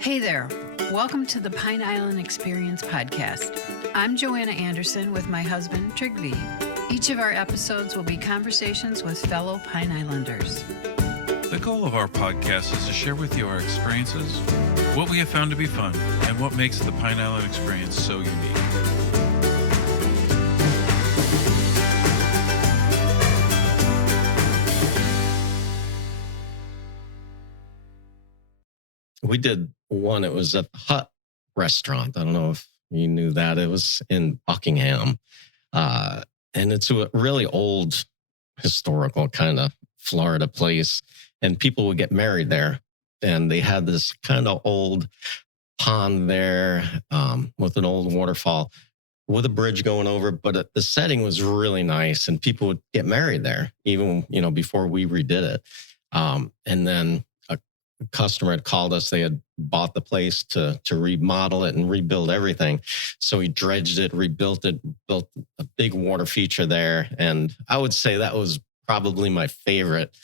Hey there. Welcome to the Pine Island Experience podcast. I'm Joanna Anderson with my husband, Trygve. Each of our episodes will be conversations with fellow Pine Islanders. The goal of our podcast is to share with you our experiences, what we have found to be fun, and what makes the Pine Island experience so unique. We did one, it was at the Hut restaurant. I don't know if you knew that. It was in Buckingham. And it's a really old, historical kind of Florida place. And people would get married there. And they had this kind of old pond there with an old waterfall with a bridge going over. But the setting was really nice. And people would get married there, even, before we redid it. And then a customer had called us. They had bought the place to remodel it and rebuild everything. So he dredged it, rebuilt it, built a big water feature there. And I would say that was probably my favorite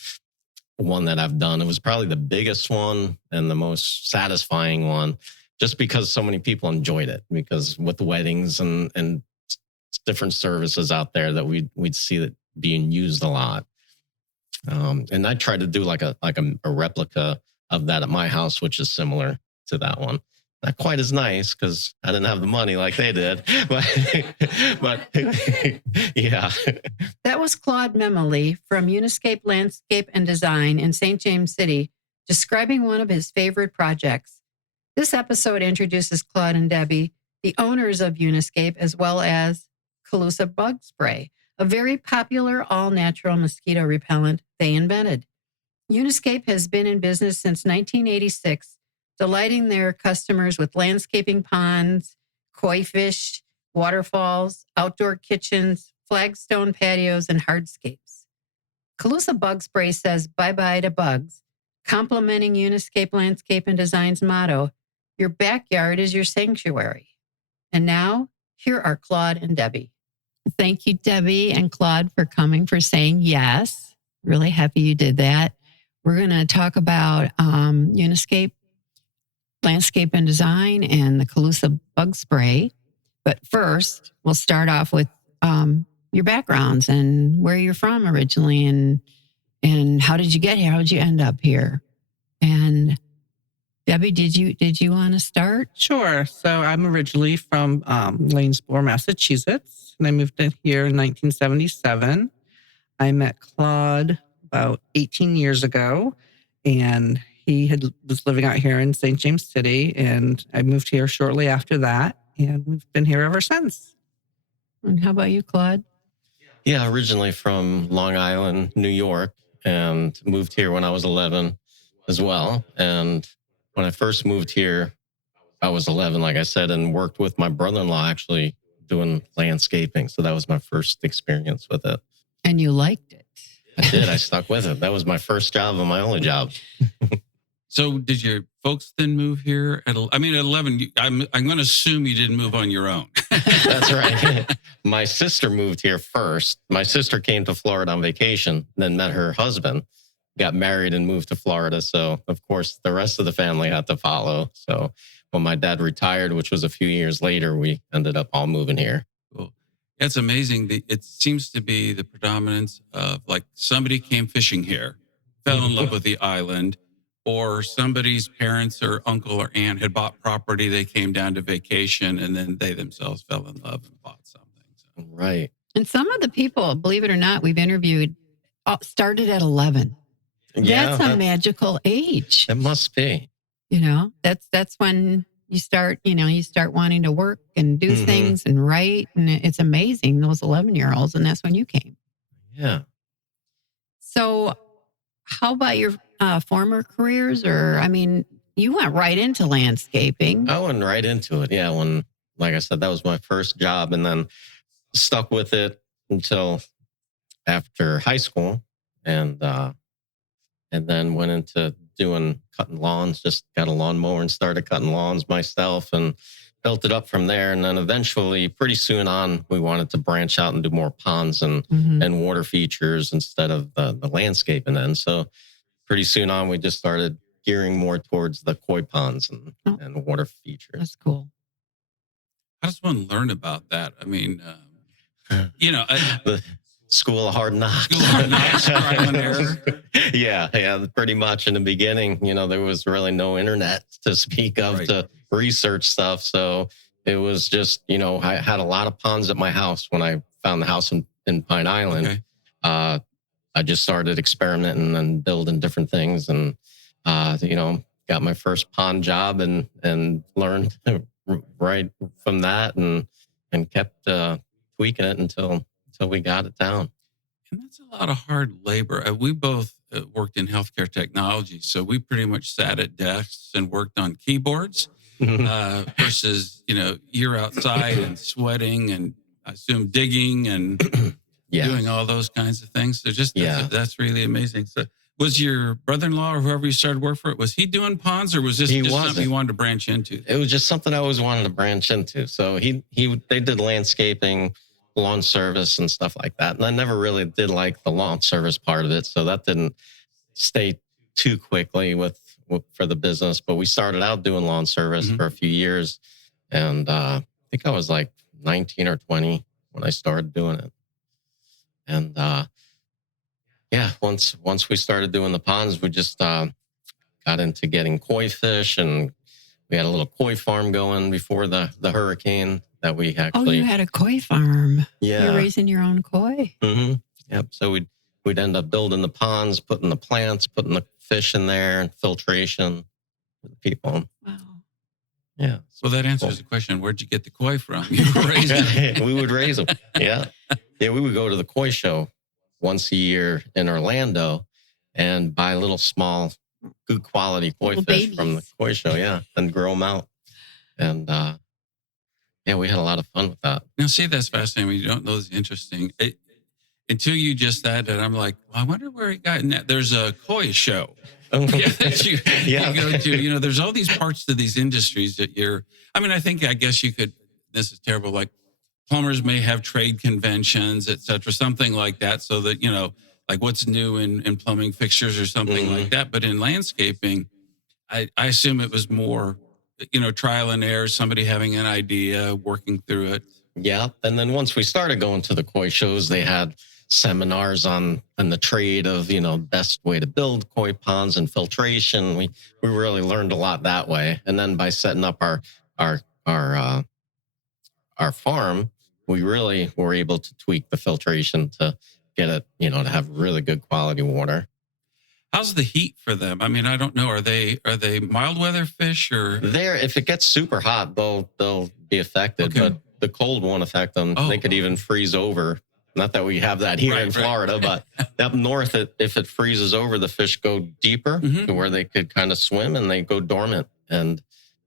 one that I've done. It was probably the biggest one and the most satisfying one, just because so many people enjoyed it. Because with weddings and different services out there that we'd see that being used a lot. And I tried to do like a replica of that at my house, which is similar to that one. Not quite as nice because I didn't have the money like they did, but yeah. That was Claude Memoli from Uni-Scape Landscape and Design in St. James City, describing one of his favorite projects. This episode introduces Claude and Debbie, the owners of Uni-Scape, as well as Calusa Bug Spray, a very popular all-natural mosquito repellent they invented. Uni-Scape has been in business since 1986, delighting their customers with landscaping ponds, koi fish, waterfalls, outdoor kitchens, flagstone patios, and hardscapes. Calusa Bug Spray says bye-bye to bugs, complementing Uni-Scape Landscape and Design's motto, your backyard is your sanctuary. And now, here are Claude and Debbie. Thank you, Debbie and Claude, for coming, for saying yes. Really happy you did that. We're going to talk about Uni-Scape Landscape and Design and the Calusa Bug Spray. But first, we'll start off with your backgrounds and where you're from originally and how did you get here? How did you end up here? And Debbie, did you want to start? Sure. So I'm originally from Lanesboro, Massachusetts, and I moved in here in 1977. I met Claude about 18 years ago, and he was living out here in St. James City, and I moved here shortly after that, and we've been here ever since. And how about you, Claude? Yeah, originally from Long Island, New York, and moved here when I was 11 as well. And when I first moved here, I was 11, like I said, and worked with my brother-in-law actually doing landscaping. So that was my first experience with it. And you liked it. I did. I stuck with it. That was my first job and my only job. So did your folks then move here? At 11, I'm going to assume you didn't move on your own. That's right. My sister moved here first. My sister came to Florida on vacation, then met her husband, got married and moved to Florida. So, of course, the rest of the family had to follow. So when my dad retired, which was a few years later, we ended up all moving here. Cool. It's amazing. It seems to be the predominance of like somebody came fishing here, fell in love with the island, or somebody's parents or uncle or aunt had bought property. They came down to vacation and then they themselves fell in love and bought something. So. Right. And some of the people, believe it or not, we've interviewed started at 11. Yeah, That's a magical age. It must be. That's when you start wanting to work and do things and write. And it's amazing, those 11-year-olds. And that's when you came. Yeah. So how about your former careers? You went right into landscaping. I went right into it. Yeah. Like I said, that was my first job, and then stuck with it until after high school. And then went into cutting lawns, just got a lawnmower and started cutting lawns myself and built it up from there. And then eventually, pretty soon on, we wanted to branch out and do more ponds and water features instead of the landscaping then. So pretty soon on, we just started gearing more towards the koi ponds and water features. That's cool. How does one learn about that? I mean, The School of Hard Knocks. School of Hard Knocks, trial and error. Yeah, pretty much in the beginning, there was really no internet to speak of Right. to research stuff. So it was just, I had a lot of ponds at my house when I found the house in Pine Island. Okay. I just started experimenting and building different things and, got my first pond job and learned right from that and kept tweaking it until we got it down. And that's a lot of hard labor. We both worked in healthcare technology, so we pretty much sat at desks and worked on keyboards versus, you're outside and sweating and I assume digging and Yeah. doing all those kinds of things. So Yeah. that's really amazing. So was your brother-in-law or whoever you started work for, was he doing ponds or was this He just wasn't. something you wanted to branch into? It was just something I always wanted to branch into. So they did landscaping, lawn service and stuff like that. And I never really did like the lawn service part of it. So that didn't stay too quickly for the business. But we started out doing lawn service for a few years. And I think I was like 19 or 20 when I started doing it. And once we started doing the ponds, we just got into getting koi fish, and we had a little koi farm going before the hurricane that we Oh, actually. you had a koi farm. Yeah. You're raising your own koi. Mm-hmm. Yep. So we'd end up building the ponds, putting the plants, putting the fish in there, and filtration for the people. Wow. Yeah. Well, that answers the question. Where'd you get the koi from? You raised it. We would raise them. Yeah. Yeah. We would go to the koi show once a year in Orlando and buy little small, good quality koi Little fish from the babies. koi show. Yeah. And grow them out. And we had a lot of fun with that. Now, see, that's fascinating. When you don't know, it's interesting. Until you just said it, I'm like, well, I wonder where he got in that. There's a koi show. That you go to. There's all these parts to these industries that I guess you could, this is terrible, like plumbers may have trade conventions, et cetera, something like that. So that, like what's new in plumbing fixtures or something like that. But in landscaping, I assume it was more, trial and error, somebody having an idea, working through it. Yeah. And then once we started going to the koi shows, they had seminars on the trade of, best way to build koi ponds and filtration. We really learned a lot that way. And then by setting up our farm, we really were able to tweak the filtration to get it, to have really good quality water. How's the heat for them? I mean, I don't know. Are they mild weather fish or? If it gets super hot, they'll be affected, Okay. but the cold won't affect them. Oh. They could even freeze over. Not that we have that here in Florida, but up north, if it freezes over, the fish go deeper to where they could kind of swim and they go dormant. And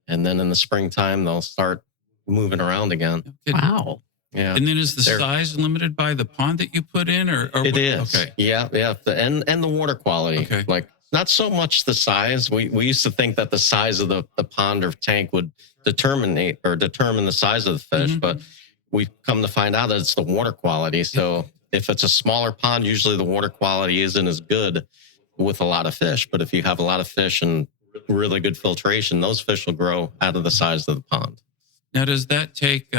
then in the springtime, they'll start moving around again. Wow. Yeah. And then is the size limited by the pond that you put in, or It is. Okay. Yeah. And the water quality. Okay. Like not so much the size. We used to think that the size of the pond or tank would determine the size of the fish, but we come to find out that it's the water quality. So if it's a smaller pond, usually the water quality isn't as good with a lot of fish. But if you have a lot of fish and really good filtration, those fish will grow out of the size of the pond. Now, does that take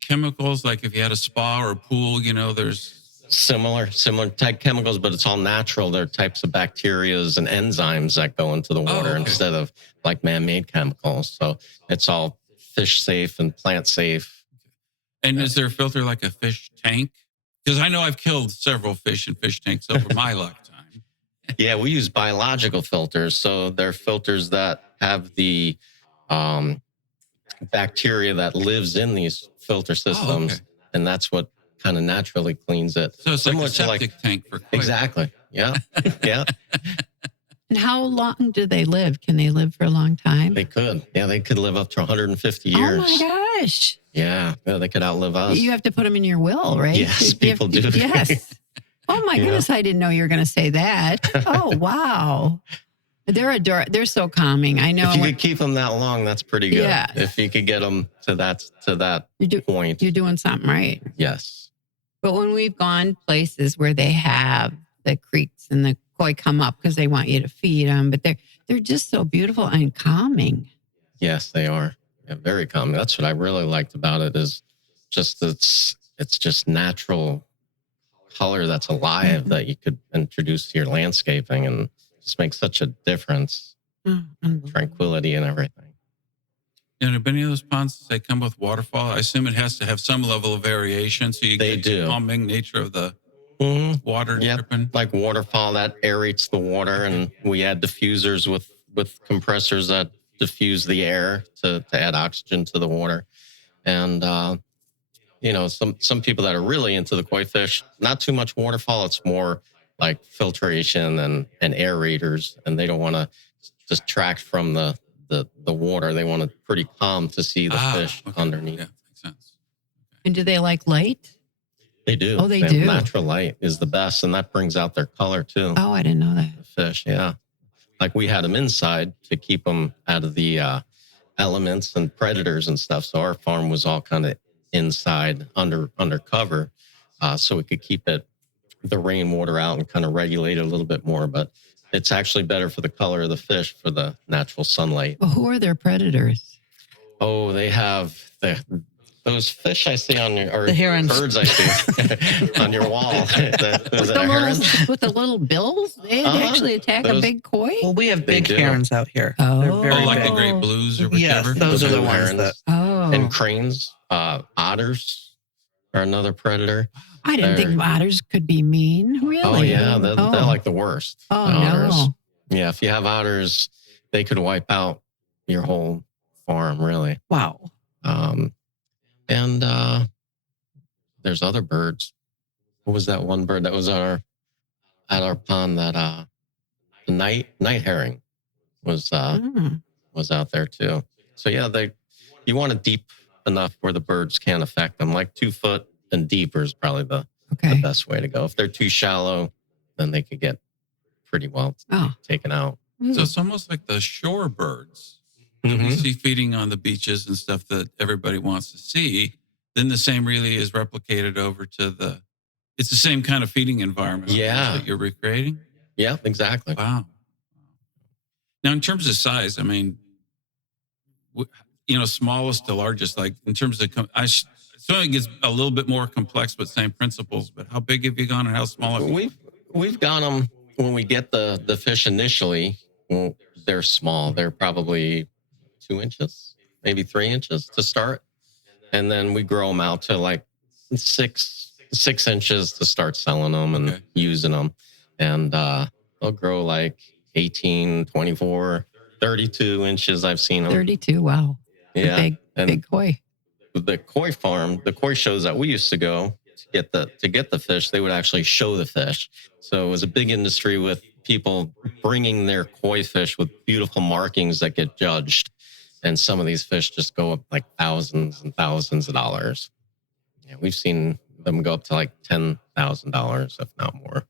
chemicals? Like if you had a spa or a pool, there's Similar type chemicals, but it's all natural. There are types of bacterias and enzymes that go into the water instead of like man-made chemicals. So it's all fish safe and plant safe. And is there a filter like a fish tank? Because I know I've killed several fish in fish tanks over my lifetime. Yeah, we use biological filters. So they're filters that have the bacteria that lives in these filter systems. okay. And that's what kind of naturally cleans it. So it's Similar like a to septic tank for koi. Exactly. Yeah. Yeah. And how long do they live? Can they live for a long time? They could. Yeah, they could live up to 150 years. Oh my gosh. Yeah, they could outlive us. You have to put them in your will, right? Yes, You have- people do. Yes. Oh my goodness, I didn't know you were going to say that. Oh, wow. They're so calming. I know. If you could keep them that long, that's pretty good. Yeah. If you could get them to that point. You're doing something right. Yes. But when we've gone places where they have the creeks and the koi come up because they want you to feed them, but They're just so beautiful and calming. Yes, they are. Yeah, very calming. That's what I really liked about it is just it's just natural color that's alive that you could introduce to your landscaping and just make such a difference. Tranquility and everything. And if any of those ponds, they come with waterfall, I assume it has to have some level of variation so you They get do. the calming nature of the water Yep. dripping. Like waterfall that aerates the water, and we add diffusers with compressors that diffuse the air to add oxygen to the water. And some people that are really into the koi fish, not too much waterfall. It's more like filtration and aerators, and they don't want to distract from the water. They want it pretty calm to see the fish underneath. Yeah, makes sense. And do they like light? They do. Oh, they do. Natural light is the best, and that brings out their color too. Oh, I didn't know that. The fish, yeah. Like we had them inside to keep them out of the elements and predators and stuff. So our farm was all kind of inside, under cover, so we could keep the rainwater out and kind of regulate it a little bit more. But it's actually better for the color of the fish for the natural sunlight. Well, who are their predators? Oh, they have those fish I see on your, or The herons. birds I see on your wall. With the little bills? They actually attack a big koi? Well, we have big do. herons out here. Oh. They're very Like big. the great blues or Yes, whichever? those are the blue ones herons. that. Oh. And cranes, otters are another predator. I didn't think otters could be mean. Really? Oh, yeah. They're like the worst. Oh, the otters. no. Yeah, if you have otters, they could wipe out your whole farm, really. Wow. And there's other birds. What was that one bird that was at our pond? That the night herring was out there too. So yeah, you want it deep enough where the birds can't affect them. Like 2 foot and deeper is probably the best way to go. If they're too shallow, then they could get pretty well taken out. So it's almost like the shore birds that we see feeding on the beaches and stuff that everybody wants to see. Then the same really is replicated over to it's the same kind of feeding environment that you're recreating? Yeah, exactly. Wow. Now, in terms of size, I mean, smallest to largest, like in terms of, so it gets a little bit more complex, but same principles. But how big have you gone and how small have you? We've got them when we get the fish initially. Well, they're small. They're probably 2 inches, maybe 3 inches to start. And then we grow them out to like 6 inches to start selling them and using them. And they'll grow like 18, 24, 32 inches. I've seen them. 32, wow. Yeah. Big koi. The koi farm, the koi shows that we used to go to get the fish, they would actually show the fish. So it was a big industry with people bringing their koi fish with beautiful markings that get judged. And some of these fish just go up like thousands and thousands of dollars. Yeah, we've seen them go up to like $10,000, if not more,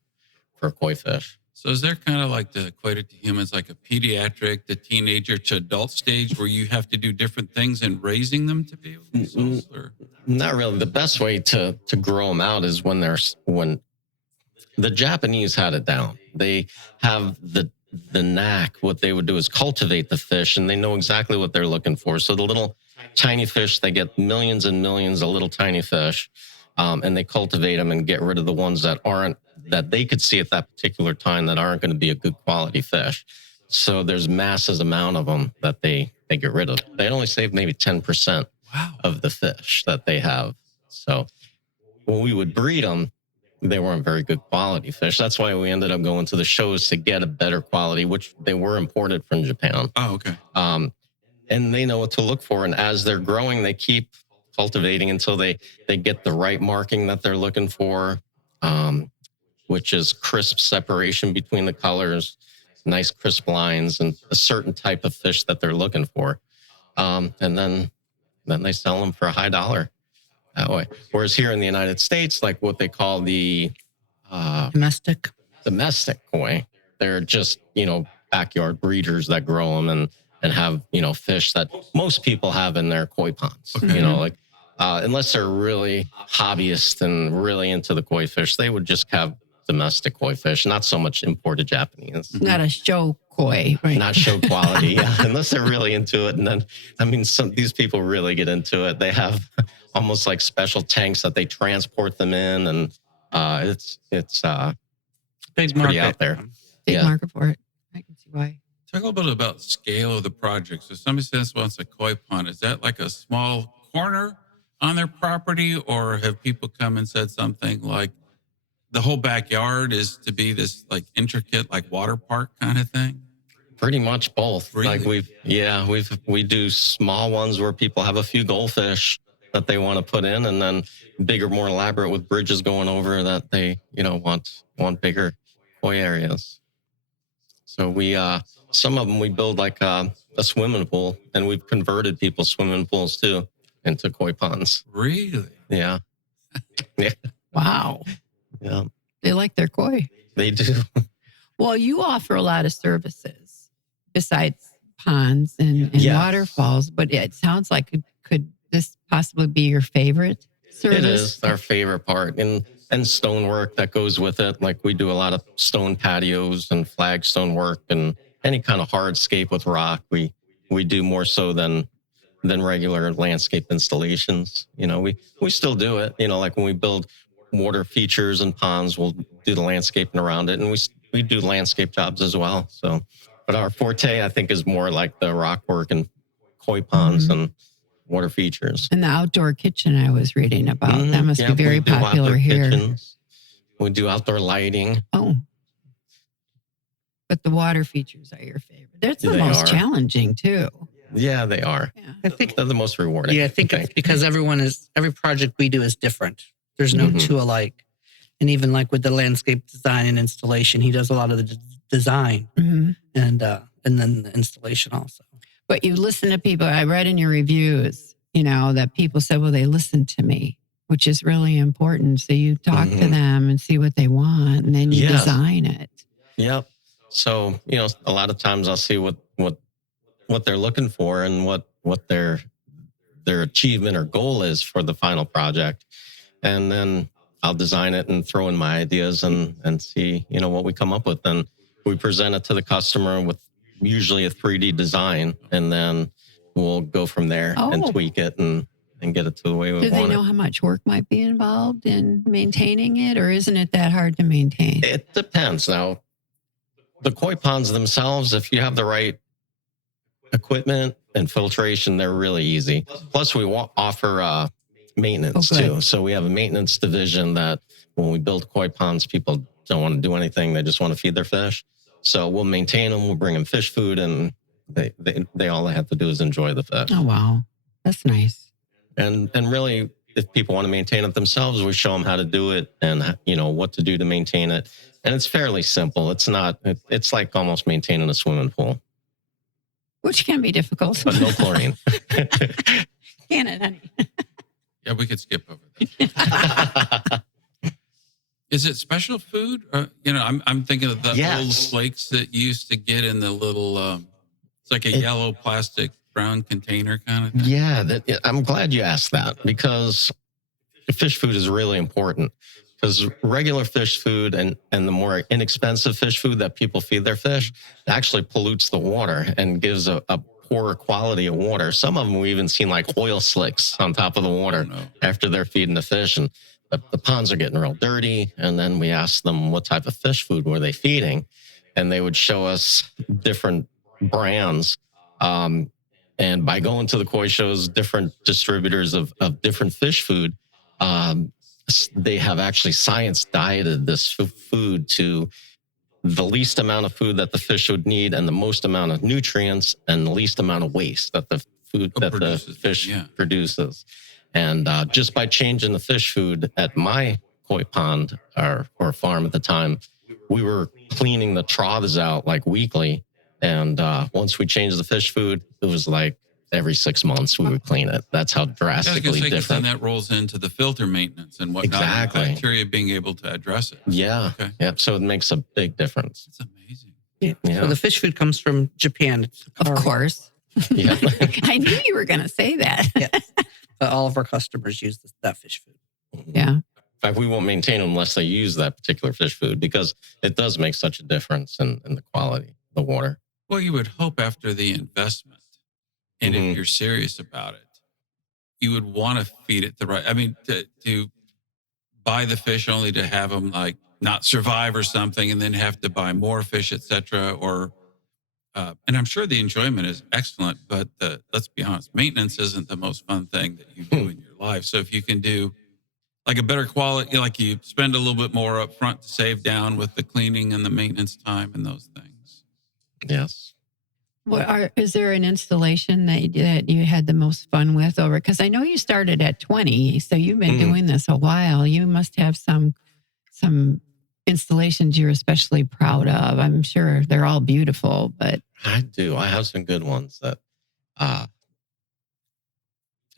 for a koi fish. So is there kind of like to equate it to humans, like a pediatric, the teenager to adult stage where you have to do different things in raising them to be able to sell? Not really. The best way to grow them out is when the Japanese had it down. They have the knack. What they would do is cultivate the fish, and they know exactly what they're looking for. So the little tiny fish, they get millions and millions of little tiny fish, and they cultivate them and get rid of the ones that they could see at that particular time that aren't going to be a good quality fish. So there's massive amount of them that they get rid of. They only save maybe 10% of the fish that they have. So when we would breed them, they weren't very good quality fish. That's why we ended up going to the shows to get a better quality, which they were imported from Japan. Oh, okay. And they know what to look for. And as they're growing, they keep cultivating until they get the right marking that they're looking for, which is crisp separation between the colors, nice crisp lines, and a certain type of fish that they're looking for. And then they sell them for a high dollar that way. Whereas here in the United States, like what they call the Domestic koi, they're just, backyard breeders that grow them and have, fish that most people have in their koi ponds. Okay. Unless they're really hobbyists and really into the koi fish, they would just have domestic koi fish, not so much imported Japanese. Not a show koi, right? not show quality, yeah, unless they're really into it. And then, I mean, these people really get into it. They have almost like special tanks that they transport them in, and it's Big pretty market. out there. Big Yeah. market for it. I can see why. Talk a little bit about scale of the project. So somebody says wants a koi pond. Is that like a small corner on their property, or have people come and said something like the whole backyard is to be this like intricate, like water park kind of thing? Pretty much both. Really? Like we do small ones where people have a few goldfish that they want to put in, and then bigger, more elaborate with bridges going over that they, want bigger koi areas. So we, some of them we build like a swimming pool, and we've converted people's swimming pools too into koi ponds. Really? Yeah. Yeah. Wow. Yeah. They like their koi. They do. Well, you offer a lot of services besides ponds and Yes. waterfalls, but it sounds like could this possibly be your favorite service? It is our favorite part, and stonework that goes with it. Like we do a lot of stone patios and flagstone work, and any kind of hardscape with rock. We do more so than regular landscape installations. We still do it. Like when we build water features and ponds, we'll do the landscaping around it, and we do landscape jobs as well. So, but our forte, I think, is more like the rock work and koi ponds and water features. And the outdoor kitchen I was reading about. That must Yeah, be very we do popular outdoor here. kitchens. We do outdoor lighting. Oh. But the water features are your favorite. That's the They most are. challenging too. Yeah, they are. Yeah. I think, They're the most rewarding. I think it's because every project we do is different. There's no two alike. And even like with the landscape design and installation, he does a lot of the design Mhm. and then the installation also. But you listen to people. I read in your reviews, that people said, well, they listened to me, which is really important. So you talk to them and see what they want, and then you Yes. design it. Yep. So, a lot of times I'll see what they're looking for and what their achievement or goal is for the final project. And then I'll design it and throw in my ideas and see, what we come up with. And we present it to the customer with usually a 3D design, and then we'll go from there and Oh. tweak it and get it to the way we Do they want know it. how much work might be involved in maintaining it, or isn't it that hard to maintain? It depends. Now, the koi ponds themselves, if you have the right equipment and filtration, they're really easy. Plus, we offer maintenance Oh, good. too. So we have a maintenance division that when we build koi ponds, people don't want to do anything. They just want to feed their fish. So we'll maintain them. We'll bring them fish food, and they all they have to do is enjoy the fish. Oh, wow. That's nice. And really, if people want to maintain it themselves, we show them how to do it and what to do to maintain it. And it's fairly simple. It's not. It's like almost maintaining a swimming pool, Which can be difficult. but no chlorine. Can it, honey? Yeah, we could skip over that. Is it special food? Or, I'm thinking of the Yes. old flakes that you used to get in the little, it's like a yellow plastic brown container kind of thing. Yeah, I'm glad you asked that, because fish food is really important. Because regular fish food and the more inexpensive fish food that people feed their fish actually pollutes the water and gives a poorer quality of water. Some of them we've even seen like oil slicks on top of the water Oh, no. after they're feeding the fish, and the ponds are getting real dirty. And then we asked them what type of fish food were they feeding, and they would show us different brands. And by going to the koi shows, different distributors of different fish food, they have actually science dieted this food to the least amount of food that the fish would need, and the most amount of nutrients, and the least amount of waste that the food that the produces, fish yeah. produces. And just by changing the fish food at my koi pond or farm at the time, we were cleaning the troughs out like weekly. And once we changed the fish food, it was like every 6 months we would clean it. That's how I was drastically going to say, 'cause then different. that rolls into the filter maintenance and whatnot. and Exactly. Bacteria being able to address it. Yeah. Okay. Yep. So it makes a big difference. That's amazing. Yeah. Yeah. So the fish food comes from Japan. It's Of curry. course. Yeah. I knew you were going to say that. Yes. But all of our customers use that fish food. Yeah. In fact, we won't maintain them unless they use that particular fish food, because it does make such a difference in the quality of the water. Well, you would hope after the investment, and Mhm. if you're serious about it, you would want to feed it the right. I mean, to buy the fish only to have them like not survive or something, and then have to buy more fish, etc. Or and I'm sure the enjoyment is excellent, but let's be honest, maintenance isn't the most fun thing that you do in your life. So if you can do like a better quality, like you spend a little bit more up front to save down with the cleaning and the maintenance time and those things. Yes. Is there an installation that you had the most fun with over? Because I know you started at 20, so you've been doing this a while. You must have some installations you're especially proud of. I'm sure they're all beautiful, but I do. I have some good ones that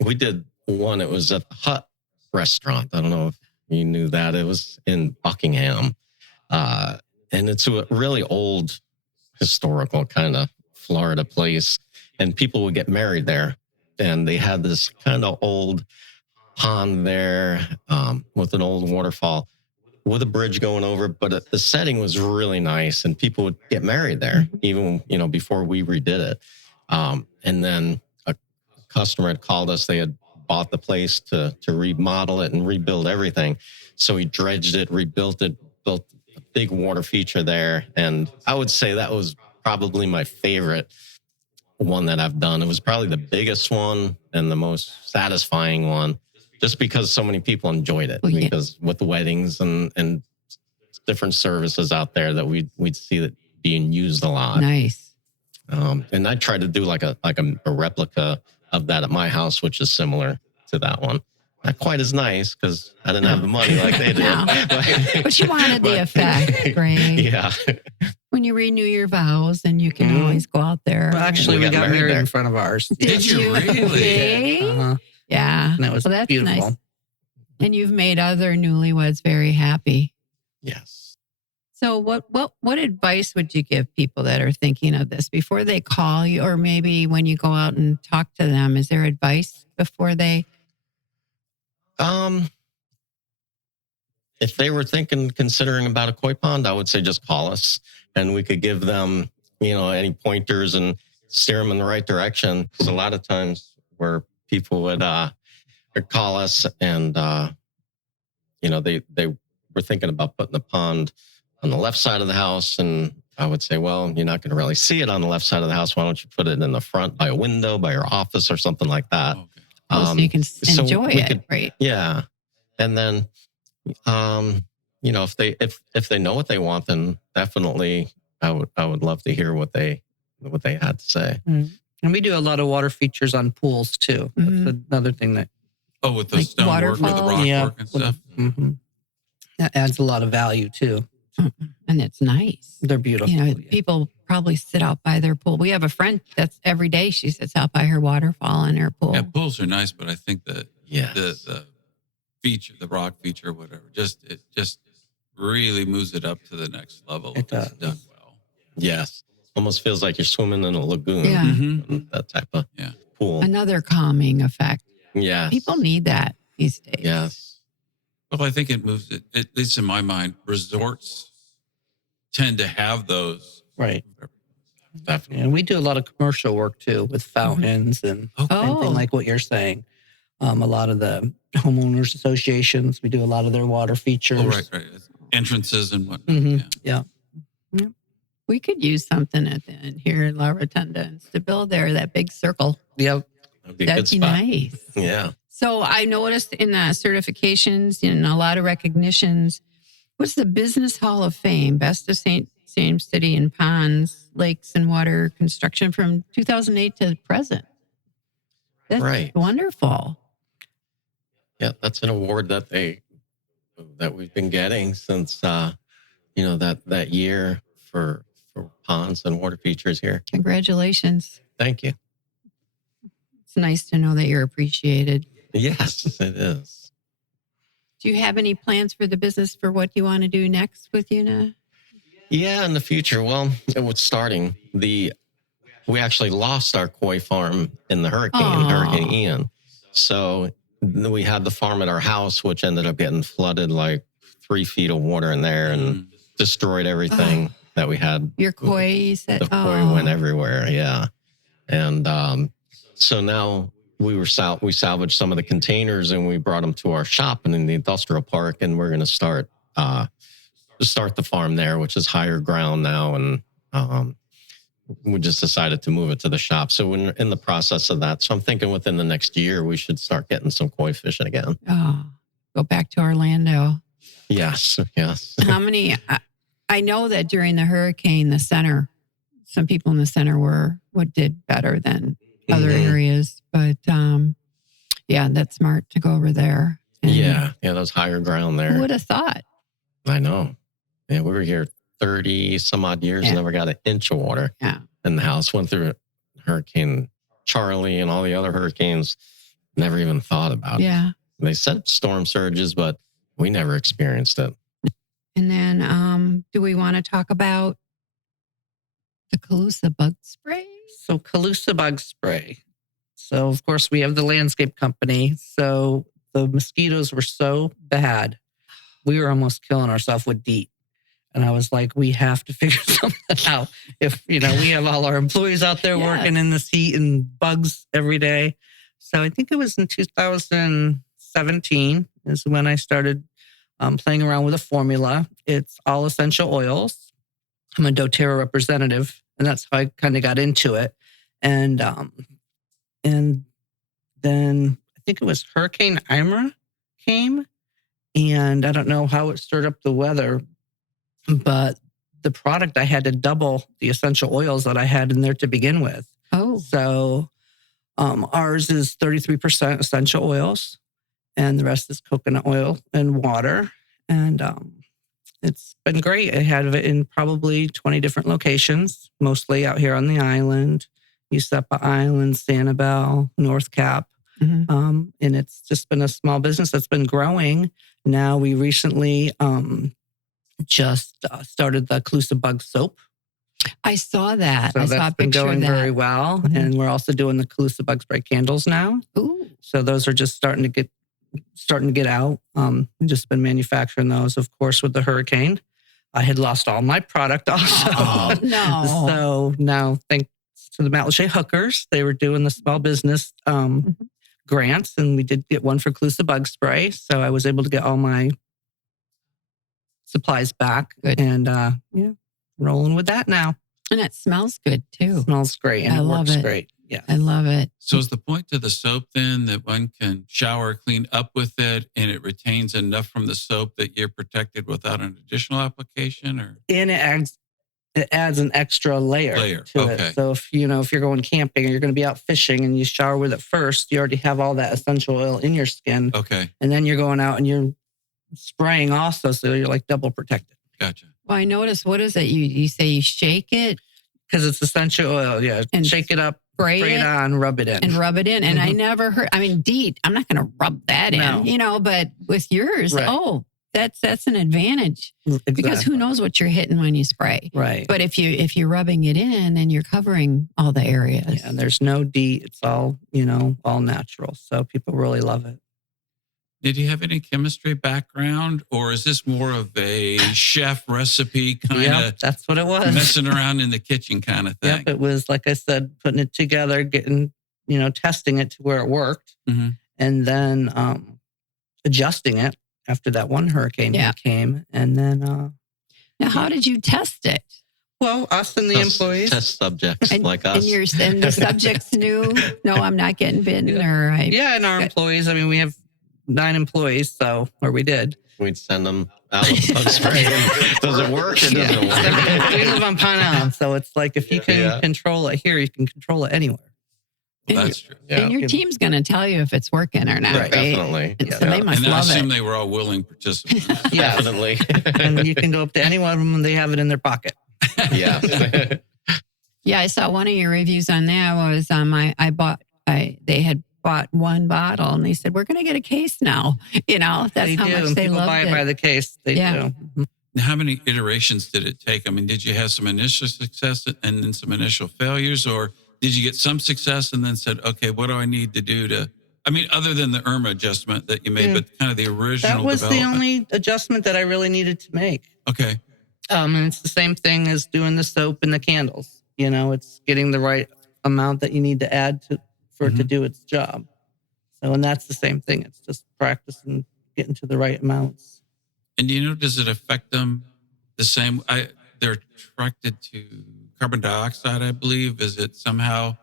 we did one. It was at the Hut restaurant. I don't know if you knew that. It was in Buckingham. And it's a really old historical kind of Florida place. And people would get married there. And they had this kind of old pond there with an old waterfall with a bridge going over. But the setting was really nice. And people would get married there, even, before we redid it. And then a customer had called us. They had bought the place to remodel it and rebuild everything. So he dredged it, rebuilt it, built a big water feature there. And I would say that was probably my favorite one that I've done. It was probably the biggest one and the most satisfying one, just because so many people enjoyed it. Because with the weddings and different services out there that we'd see that being used a lot. Nice. And I tried to do like a replica of that at my house, which is similar to that one. Not quite as nice because I didn't have the money like they did. No. But you wanted the effect, right? Yeah. When you renew your vows, and you can always go out there. Well, actually, we got married in front of ours. Did you really? Uh-huh. Yeah. And it was that's beautiful. Nice. And you've made other newlyweds very happy. Yes. So what advice would you give people that are thinking of this before they call you, or maybe when you go out and talk to them? Is there advice before they? If they were considering about a koi pond, I would say just call us and we could give them, any pointers and steer them in the right direction. Because a lot of times where people would call us and, they were thinking about putting the pond on the left side of the house. And I would say, well, you're not going to really see it on the left side of the house. Why don't you put it in the front by a window, by your office or something like that? Okay. So you can enjoy it, right? Yeah. And then, if they know what they want, then definitely I would love to hear what they had to say. Mm. And we do a lot of water features on pools too. That's another thing that. Oh, with the stonework or the rock work and stuff. Mm-hmm. That adds a lot of value too. And it's nice. They're beautiful. People probably sit out by their pool. We have a friend that's every day she sits out by her waterfall in her pool. Yeah, pools are nice, but I think that the feature, the rock feature, whatever, it just really moves it up to the next level. It does. It's done well. Yes. Almost feels like you're swimming in a lagoon. Yeah. Mm-hmm. That type of pool. Another calming effect. Yes. People need that these days. Yes. Well, I think it moves it, at least in my mind, resorts tend to have those. Right. Definitely. And we do a lot of commercial work too with fountains and anything like what you're saying. A lot of the homeowners associations, we do a lot of their water features. Oh, right. Entrances and whatnot. Mm-hmm. Yeah. We could use something at the end here in La Rotunda and to build there, that big circle. Yep. That'd be a good That'd be spot. nice. Yeah. So I noticed in the certifications and a lot of recognitions, what's the Business Hall of Fame, Best of same city and ponds, lakes, and water construction from 2008 to present. That's Right. wonderful. Yeah, that's an award that we've been getting since that year for ponds and water features here. Congratulations. Thank you. It's nice to know that you're appreciated. Yes, it is. Do you have any plans for the business for what you want to do next with Una? Yeah, in the future. Well, it was starting. We actually lost our koi farm in the Hurricane Ian. So we had the farm at our house, which ended up getting flooded, like 3 feet of water in there and destroyed everything. that we had. Your koi, you said? The koi went everywhere. Yeah. And so now we salvaged some of the containers and we brought them to our shop and in the industrial park. And we're going to start the farm there, which is higher ground now. And we just decided to move it to the shop. So we're in the process of that. So I'm thinking within the next year, we should start getting some koi fishing again. Oh, go back to Orlando. Yes. How many? I know that during the hurricane, some people in the center did better than other areas. But yeah, that's smart to go over there. And yeah, those higher ground there. Who would have thought? I know. Yeah, we were here 30 some odd years, never got an inch of water in the house. Went through Hurricane Charlie and all the other hurricanes. Never even thought about it. They said storm surges, but we never experienced it. And then do we want to talk about the Calusa Bug Spray? So Calusa Bug Spray. So, of course, we have the landscape company. So the mosquitoes were so bad. We were almost killing ourselves with DEET. And I was like, we have to figure something out. If, we have all our employees out there working in the heat and bugs every day. So I think it was in 2017 is when I started playing around with a formula. It's all essential oils. I'm a doTERRA representative, and that's how I kind of got into it. And then I think it was Hurricane Irma came, and I don't know how it stirred up the weather, but the product, I had to double the essential oils that I had in there to begin with. Oh. So ours is 33% essential oils, and the rest is coconut oil and water. And it's been great. I had it in probably 20 different locations, mostly out here on the island, Yusepa Island, Sanibel, North Cap. And it's just been a small business that's been growing. Now we recently just started the Calusa Bug Soap. I saw that. So I saw a been picture going of that. very well. And we're also doing the Calusa Bug Spray candles now. Ooh. So those are just starting to get out. We've just been manufacturing those, of course, with the hurricane. I had lost all my product also. Oh, no. So now, thanks to the Matlacha Hookers, they were doing the small business grants, and we did get one for Calusa Bug Spray. So I was able to get all my supplies back. Good. And rolling with that now. And it smells good too. It smells great, and I it love works it. great. Yeah. I love it. So is the point to the soap then that one can shower, clean up with it, and it retains enough from the soap that you're protected without an additional application? Or And it adds an extra layer to it. So if you're going camping or you're going to be out fishing and you shower with it first, you already have all that essential oil in your skin. Okay. And then you're going out and you're spraying also, so you're like double protected. Gotcha. Well, I noticed, what is it? You say you shake it? Because it's essential oil, And shake it up, spray it it on, rub it in. and rub it in. And I never heard, DEET, I'm not going to rub that in, but with yours, that's an advantage. Exactly. Because who knows what you're hitting when you spray. Right. But if you're rubbing it in, then you're covering all the areas. Yeah, and there's no DEET. It's all, all natural. So people really love it. Did you have any chemistry background, or is this more of a chef recipe kind of that's what it was. messing around in the kitchen kind of thing? Yep, it was, like I said, putting it together, getting, testing it to where it worked, and then adjusting it after that one hurricane came. And then... now, how did you test it? Well, us and the employees. Test subjects like us. And the subjects knew, no, I'm not getting bitten. And our employees, we have 9 employees, we did. We'd send them out with bug spray. Does it work? It doesn't work. We live on Pine Island, so it's like if you can control it here, you can control it anywhere. Well, that's true. And your team's going to tell you if it's working or not, right? Definitely. And so they must and I love assume it. they were all willing participants. Definitely. And you can go up to any one of them and they have it in their pocket. Yeah. Yeah, I saw one of your reviews on that was they had bought one bottle and they said, we're going to get a case now. That's they how do. much And they people loved buy it it. by the case. They do. Now, how many iterations did it take? Did you have some initial success and then some initial failures, or did you get some success and then said, okay, what do I need to do to, other than the Irma adjustment that you made, but kind of the original That was development? the only adjustment that I really needed to make. Okay. And it's the same thing as doing the soap and the candles. It's getting the right amount that you need to add for it to do its job. So, and that's the same thing. It's just practicing getting to the right amounts. And does it affect them the same? They're attracted to carbon dioxide, I believe. Is it somehow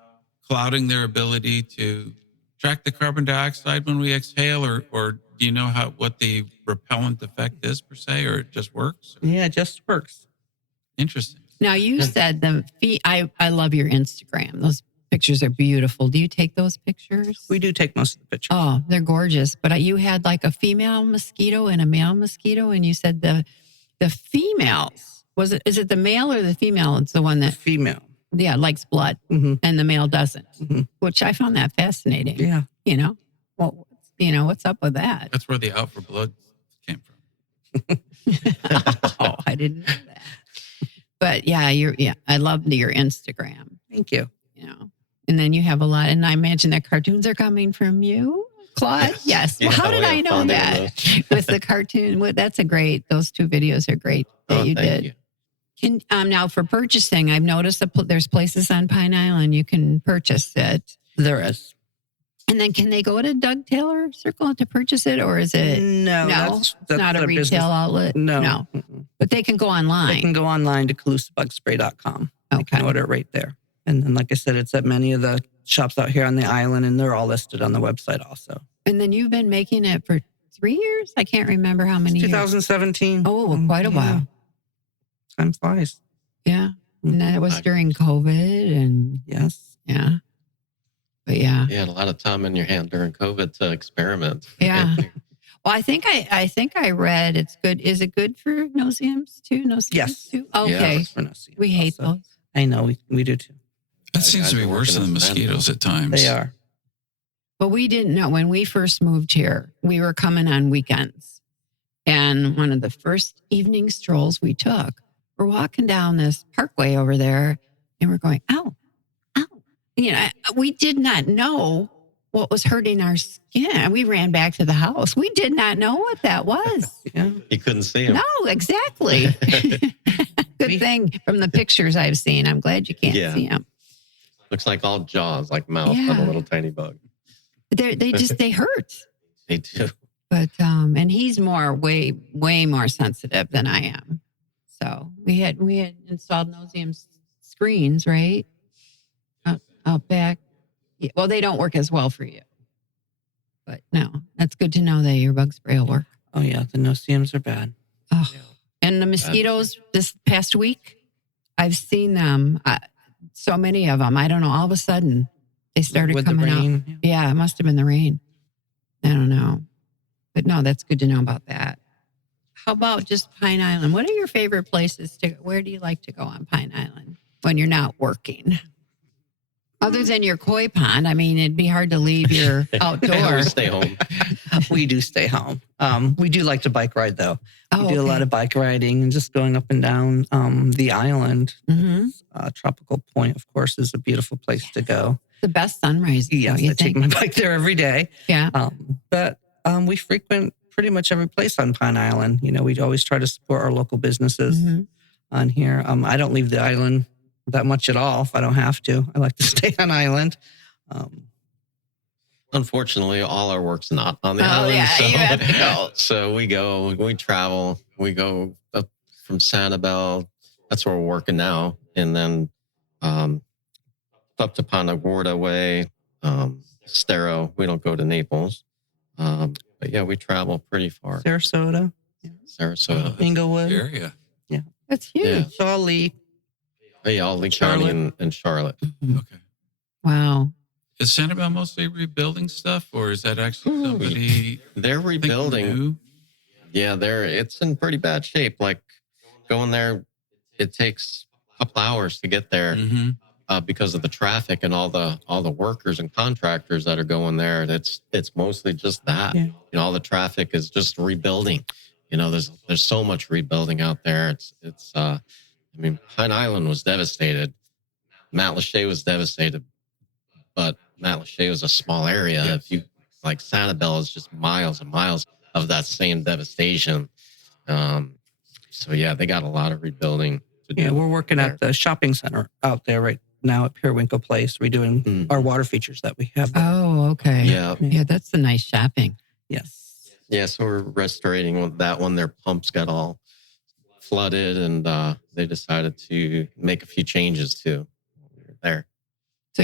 clouding their ability to track the carbon dioxide when we exhale, or do you know what the repellent effect is per se, or it just works? Yeah, it just works. Interesting. Now you said I love your Instagram. Those pictures are beautiful. Do you take those pictures? We do take most of the pictures. Oh, they're gorgeous. But you had like a female mosquito and a male mosquito, and you said the females, is it the male or the female? It's the one that female. Yeah, likes blood, and the male doesn't, which I found that fascinating. Yeah. Well, what's up with that? That's where the out for blood came from. Oh, I didn't know that. But yeah, I love your Instagram. Thank you. And then you have a lot, and I imagine that cartoons are coming from you, Claude. Yes. Well, how did I know that? With the cartoon, those 2 videos are great that you did. You. Now for purchasing, I've noticed there's places on Pine Island you can purchase it. There is. And then can they go to Doug Taylor Circle to purchase it, or is it no? That's not a retail business outlet. No. But they can go online. They can go online to calusaBugSpray.com. Okay. They can order it right there. And then, like I said, it's at many of the shops out here on the island, and they're all listed on the website also. And then you've been making it for 3 years? I can't remember how many 2017. years. Oh, quite a while. Time flies. Yeah. And that was during COVID and yes. Yeah. But yeah. You had a lot of time in your hand during COVID to experiment. Yeah. Well, I think I read it's good. Is it good for no-see-ums too? No-see-ums Yes. too? Okay. Yes, for no-see-ums We hate also. those. I know. We do too. That seems to be worse than the mosquitoes at times. They are. But we didn't know when we first moved here, we were coming on weekends. And one of the first evening strolls we took, we're walking down this parkway over there and we're going, ow, ow. We did not know what was hurting our skin. We ran back to the house. We did not know what that was. Yeah. You couldn't see them. No, exactly. Good thing from the pictures I've seen. I'm glad you can't see them. Looks like all jaws, like mouth of a little tiny bug. They hurt. They do. But and he's way more sensitive than I am. So we had installed no-see-um screens right out back. Yeah, well, they don't work as well for you. But no, that's good to know that your bug spray will work. Oh yeah, the no-see-ums are bad. Oh. And the mosquitoes this past week, I've seen them. So many of them. I don't know. All of a sudden, they started With coming the rain, out. Yeah, it must have been the rain. I don't know. But no, that's good to know about that. How about just Pine Island? What are your favorite places where do you like to go on Pine Island when you're not working? Other than your koi pond, I mean, it'd be hard to leave your outdoor. Stay home. We do stay home. We do like to bike ride, though. Oh, we do a lot of bike riding and just going up and down the island. Mm-hmm. Tropical Point, of course, is a beautiful place to go. The best sunrise. Yes, I take my bike there every day. Yeah. But we frequent pretty much every place on Pine Island. We always try to support our local businesses on here. I don't leave the island that much at all if I don't have to. I like to stay on island. Unfortunately, all our work's not on the island. Yeah, so, you have to go. So we travel. We go up from Sanibel. That's where we're working now. And then up to Punta Gorda way, Stero. We don't go to Naples. But yeah, we travel pretty far. Sarasota. Sarasota. Inglewood. Area. Yeah. That's huge. Yeah. Salt Lake. Yeah, all Lake County and Charlotte. Okay. Wow. Is Sanibel mostly rebuilding stuff, or is that actually somebody They're rebuilding? new? Yeah, it's in pretty bad shape. Like going there, it takes a couple hours to get there because of the traffic and all the workers and contractors that are going there. It's mostly just that. Yeah. All the traffic is just rebuilding. There's so much rebuilding out there. Pine Island was devastated. Matlacha was devastated, but Matlacha was a small area. Yeah. If you like Sanibel is just miles and miles of that same devastation. So yeah, they got a lot of rebuilding to do. Yeah, we're working there. at the shopping center out there right now at Periwinkle Place, redoing our water features that we have. Oh, okay. Yeah. Yeah, that's the nice shopping. Yes. Yeah, so we're restorating that one. Their pumps got all flooded, and they decided to make a few changes too. We were there. So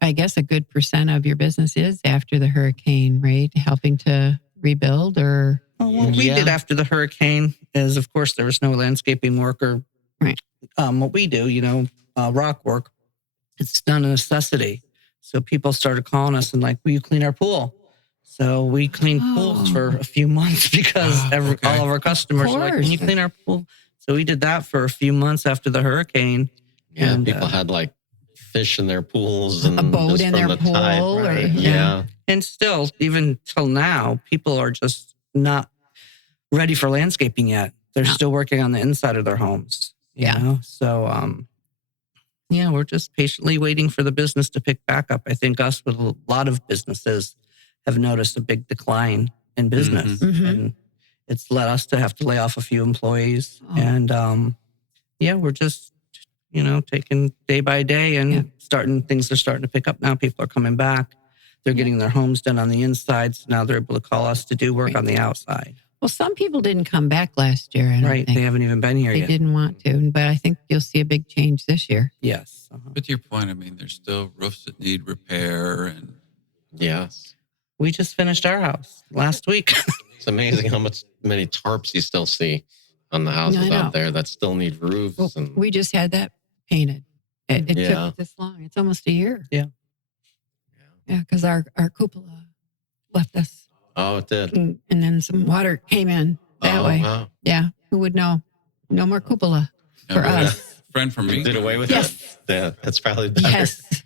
I guess a good percent of your business is after the hurricane, right? Helping to rebuild or... Well, what we did after the hurricane is, of course, there was no landscaping work or Right. What we do, rock work. It's done a necessity. So people started calling us and like, will you clean our pool? So we cleaned pools for a few months because all of our customers were like, can you clean our pool? So we did that for a few months after the hurricane. Yeah, and people had like fish in their pools and a boat just in from their the tide. pool. Or, Yeah. And still, even till now, people are just not ready for landscaping yet. They're still working on the inside of their homes. You know? So, we're just patiently waiting for the business to pick back up. I think us with a lot of businesses have noticed a big decline in business. And it's led us to have to lay off a few employees. And we're just, taking day by day and things are starting to pick up now. People are coming back. They're getting their homes done on the inside. So now they're able to call us to do work on the outside. Well, some people didn't come back last year. I don't think. They haven't even been here They yet. didn't want to, but I think you'll see a big change this year. Yes. But to your point, I mean, there's still roofs that need repair, and Yes. We just finished our house last week. It's amazing how many tarps you still see on the houses I know. out there that still need roofs. Well, and we just had that painted. It Yeah. took this long. It's almost a year. Yeah. Yeah, because our cupola left us, Oh, it did. and then some water came in that way. Wow. Yeah, who would know? No more cupola for we had us. a friend from Did England. away with Yes. it? Yeah, that's probably better. Yes.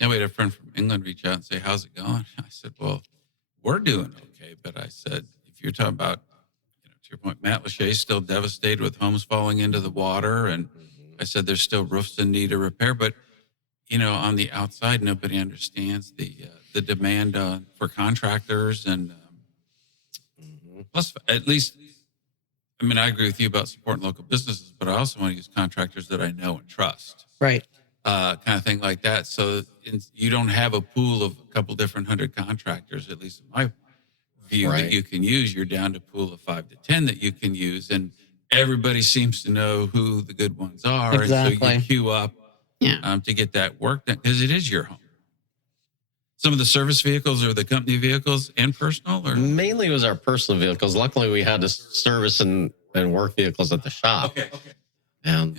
Yeah, we had a friend from England reach out and say, "How's it going?" I said, "Well, we're doing okay." But I said, if you're talking about, to your point, Matt Lachey's still devastated with homes falling into the water. And I said, there's still roofs in need of repair. But, on the outside, nobody understands the demand for contractors. And plus, at least, I agree with you about supporting local businesses, but I also want to use contractors that I know and trust. Right. Kind of thing like that. So you don't have a pool of a couple different hundred contractors, at least in my view, Right. that you can use. You're down to a pool of 5 to 10 that you can use. And everybody seems to know who the good ones are. Exactly. And so you queue up to get that work done because it is your home. Some of the service vehicles are the company vehicles and personal, or Mainly it was our personal vehicles. Luckily, we had to service and work vehicles at the shop. okay. And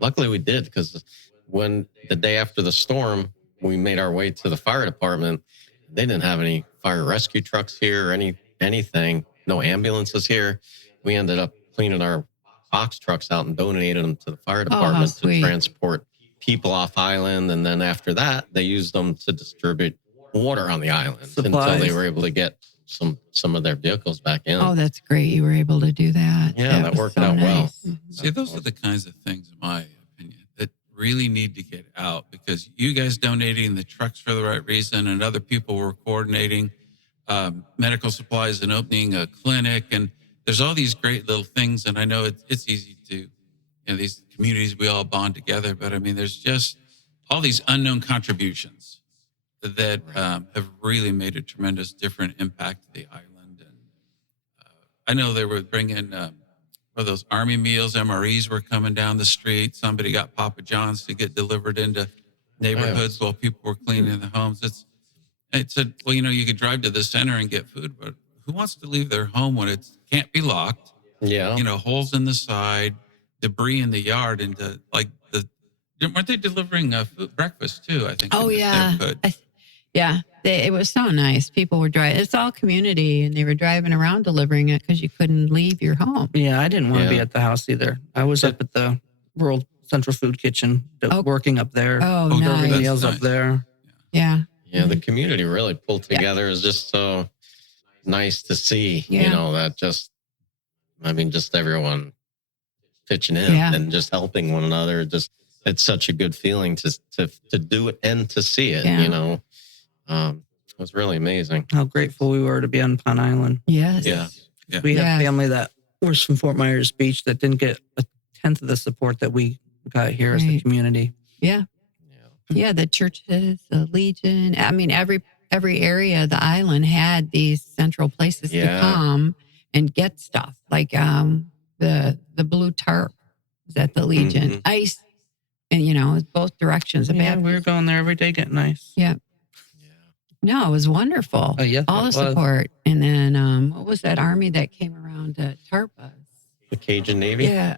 luckily we did, because when the day after the storm, we made our way to the fire department. They didn't have any fire rescue trucks here or anything. No ambulances here. We ended up cleaning our box trucks out and donated them to the fire department to sweet. transport people off island. And then after that, they used them to distribute water on the island until Supplies. they were able to get some of their vehicles back in. Oh, that's great. You were able to do that. Yeah, that was worked so out well. nice. See, those are the kinds of things, in my opinion, that really need to get out, because you guys donating the trucks for the right reason, and other people were coordinating medical supplies and opening a clinic. And there's all these great little things. And I know it's easy to, these communities, we all bond together. But there's just all these unknown contributions that have really made a tremendous different impact to the island. And I know they were bringing those Army meals. MREs were coming down the street. Somebody got Papa John's to get delivered into neighborhoods while people were cleaning the homes. It said, well, you could drive to the center and get food, but who wants to leave their home when it can't be locked? Yeah. Holes in the side, debris in the yard, and weren't they delivering breakfast too? I think. Oh, in this yeah. neighborhood? It was so nice. People were driving. It's all community, and they were driving around delivering it because you couldn't leave your home. Yeah, I didn't want to be Yeah. at the house either. I was up at the Rural Central Food Kitchen, Oh. working up there, Oh, Oh, serving nice. meals That's up there. Yeah. Yeah, the community really pulled together. Is just so nice to see, Yeah. that just everyone pitching in Yeah. and just helping one another. Just, it's such a good feeling to do it and to see it, Yeah. It was really amazing. How grateful we were to be on Pond Island. Yes. Yeah. Yeah. We Yeah. have family that was from Fort Myers Beach that didn't get a tenth of the support that we got here as the Right. community. Yeah. Yeah. The churches, the Legion. I mean, every area of the island had these central places to come and get stuff, like the blue tarp was at the Legion, ice, and it's both directions. Yeah, we were going there every day getting ice. Yeah. No, it was wonderful. Oh, yeah, all the it was. support. And then what was that army that came around to tarp us? The Cajun Navy? Yeah,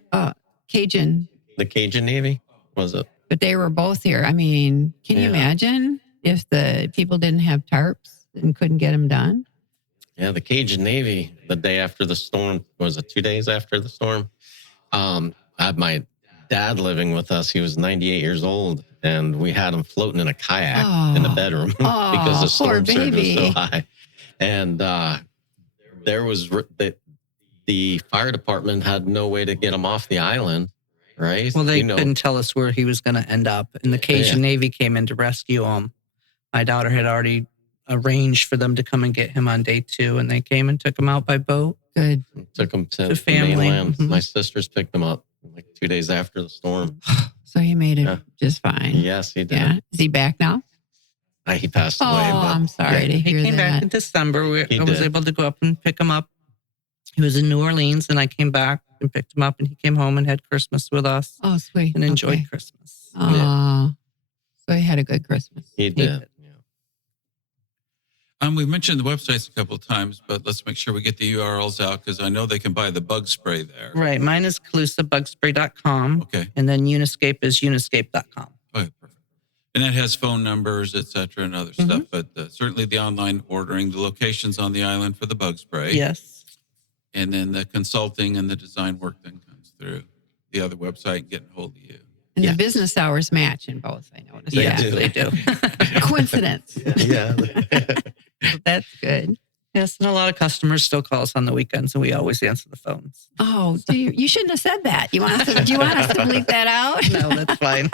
Cajun. The Cajun Navy? Was it? But they were both here. I mean, can you imagine if the people didn't have tarps and couldn't get them done? Yeah, the Cajun Navy, the day after the storm, was it 2 days after the storm? I had my dad living with us. He was 98 years old, and we had him floating in a kayak in the bedroom because the storm surge was so high. And there was the fire department had no way to get him off the island, right? Well, they couldn't tell us where he was going to end up, and the Cajun Navy came in to rescue him. My daughter had already arranged for them to come and get him on day 2, and they came and took him out by boat. Good. Took him to the family. mainland. Mm-hmm. My sisters picked him up like 2 days after the storm. So he made it just fine. Yes, he did. Yeah. Is he back now? He passed away. Oh, I'm sorry to hear He came back in that. December. I was able to go up and pick him up. He was in New Orleans, and I came back and picked him up, and he came home and had Christmas with us Oh, sweet. and enjoyed Christmas. Oh, so he had a good Christmas. He did. We mentioned the websites a couple of times, but let's make sure we get the URLs out because I know they can buy the bug spray there. Right. Mine is CalusaBugSpray.com. Okay. And then Uni-Scape is Uniscape.com. Okay, perfect. And that has phone numbers, et cetera, and other stuff. But certainly the online ordering, the locations on the island for the bug spray. Yes. And then the consulting and the design work then comes through the other website and getting a hold of you. And the business hours match in both, I noticed. Yeah, They do. Coincidence. Yeah. That's good. Yes, and a lot of customers still call us on the weekends, and we always answer the phones. Oh, you shouldn't have said that. Do you want us to bleep that out? No, that's fine.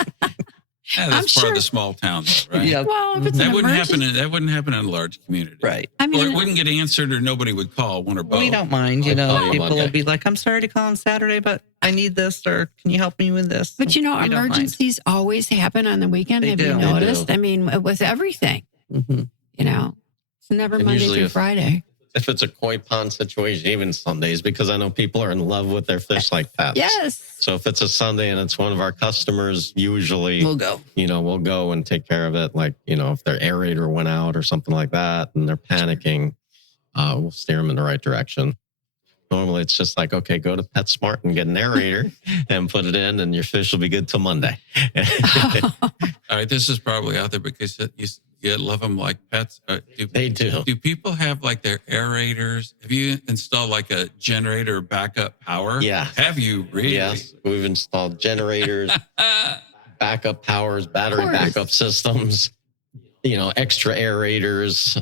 Yeah, that's I'm part of sure- the small town, though, right? Yeah. Well, if it's That an wouldn't happen. emergency, That wouldn't happen in a large community, Right. I Or mean, it wouldn't get answered, or nobody would call, one or both. We don't mind, I'll call you people will Monday. be like, I'm sorry to call on Saturday, but I need this, or can you help me with this? but We don't mind. emergencies always happen on the weekend. They Have do. you They noticed? do. I mean, with everything, Mhm. it's never And Monday usually through if- Friday. If it's a koi pond situation, even Sundays, because I know people are in love with their fish like pets. Yes. So if it's a Sunday and it's one of our customers, usually, We'll go. we'll go and take care of it. Like, if their aerator went out or something like that and they're panicking, we'll steer them in the right direction. Normally it's just like, okay, go to PetSmart and get an aerator and put it in and your fish will be good till Monday. All right, this is probably out there because you love them like pets. They do. Do people have like their aerators? Have you installed like a generator backup power? Yeah. Have you really? Yes, we've installed generators, backup powers, battery Of course. backup systems, extra aerators.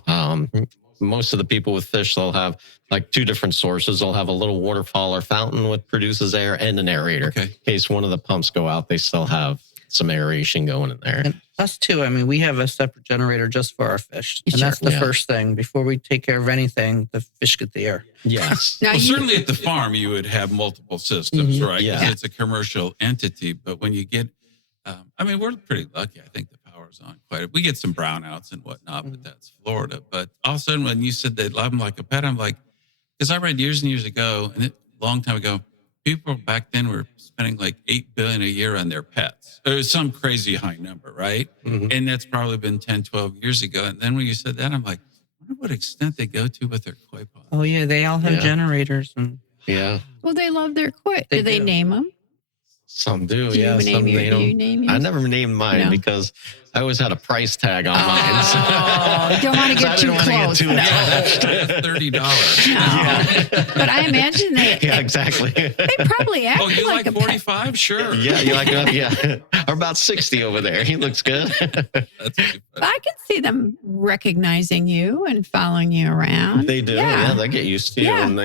Most of the people with fish, they'll have like 2 different sources. They'll have a little waterfall or fountain which produces air and an aerator. Okay. In case one of the pumps go out, they still have some aeration going in there. And us too. I mean, we have a separate generator just for our fish. And Sure. that's the Yeah. first thing. Before we take care of anything, the fish get the air. Yes. Now Well, you- certainly at the farm, you would have multiple systems, right? 'Cause Yeah. it's a commercial entity. But when you get, we're pretty lucky. I think the power's on quite a We get some brownouts and whatnot, but that's Florida. But all of a sudden, when you said they love them like a pet, I'm like, because I read years and years ago, and a long time ago, people back then were spending like $8 billion a year on their pets. It was some crazy high number, right? Mhm. And that's probably been 10, 12 years ago. And then when you said that, I'm like, I wonder what extent they go to with their koi pond. Oh yeah, they all have Yeah. generators. And Yeah. well, they love their koi. They Do they do. name them? Some do. Do Yeah. you Some name they your? Do don't. you name yours? I never named mine No. because I always had a price tag on mine. Oh, don't want to So I get didn't too wanna get close. too No. attached. $30. Yeah. But I imagine they Exactly. probably act Oh, you like like a pet. 45? Sure. Yeah, you like that? Yeah. Or about 60 over there. He looks good. That's pretty funny. I can see them recognizing you and following you around. They do. Yeah. Yeah. They get used to you Yeah. and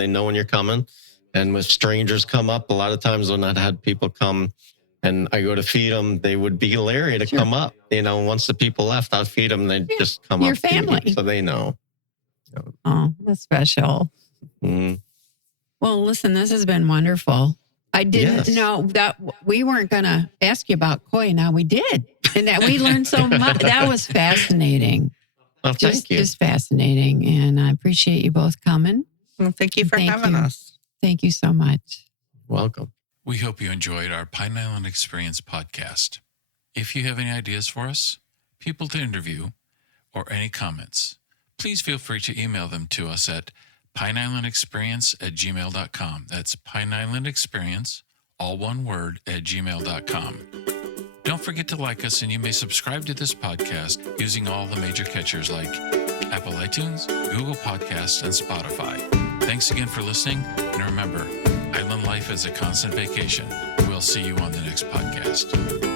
they know when you're coming. And when strangers come up, a lot of times when I'd had people come and I go to feed them, they would be leery to Sure. come up. Once the people left, I'd feed them. They'd Yeah, just come your up. to me. family. So they know. Oh, that's special. Mhm. Well, listen, this has been wonderful. I didn't Yes. know that we weren't going to ask you about koi. Now we did. And that we learned so much. That was fascinating. Well, thank you. Just fascinating. And I appreciate you both coming. Well, thank you for Thank having you. us. Thank you so much. Welcome. We hope you enjoyed our Pine Island Experience podcast. If you have any ideas for us, people to interview, or any comments, please feel free to email them to us at pineislandexperience@gmail.com. That's pineislandexperience, all one word, @gmail.com. Don't forget to like us, and you may subscribe to this podcast using all the major catchers like Apple iTunes, Google Podcasts, and Spotify. Thanks again for listening, and remember, island life is a constant vacation. We'll see you on the next podcast.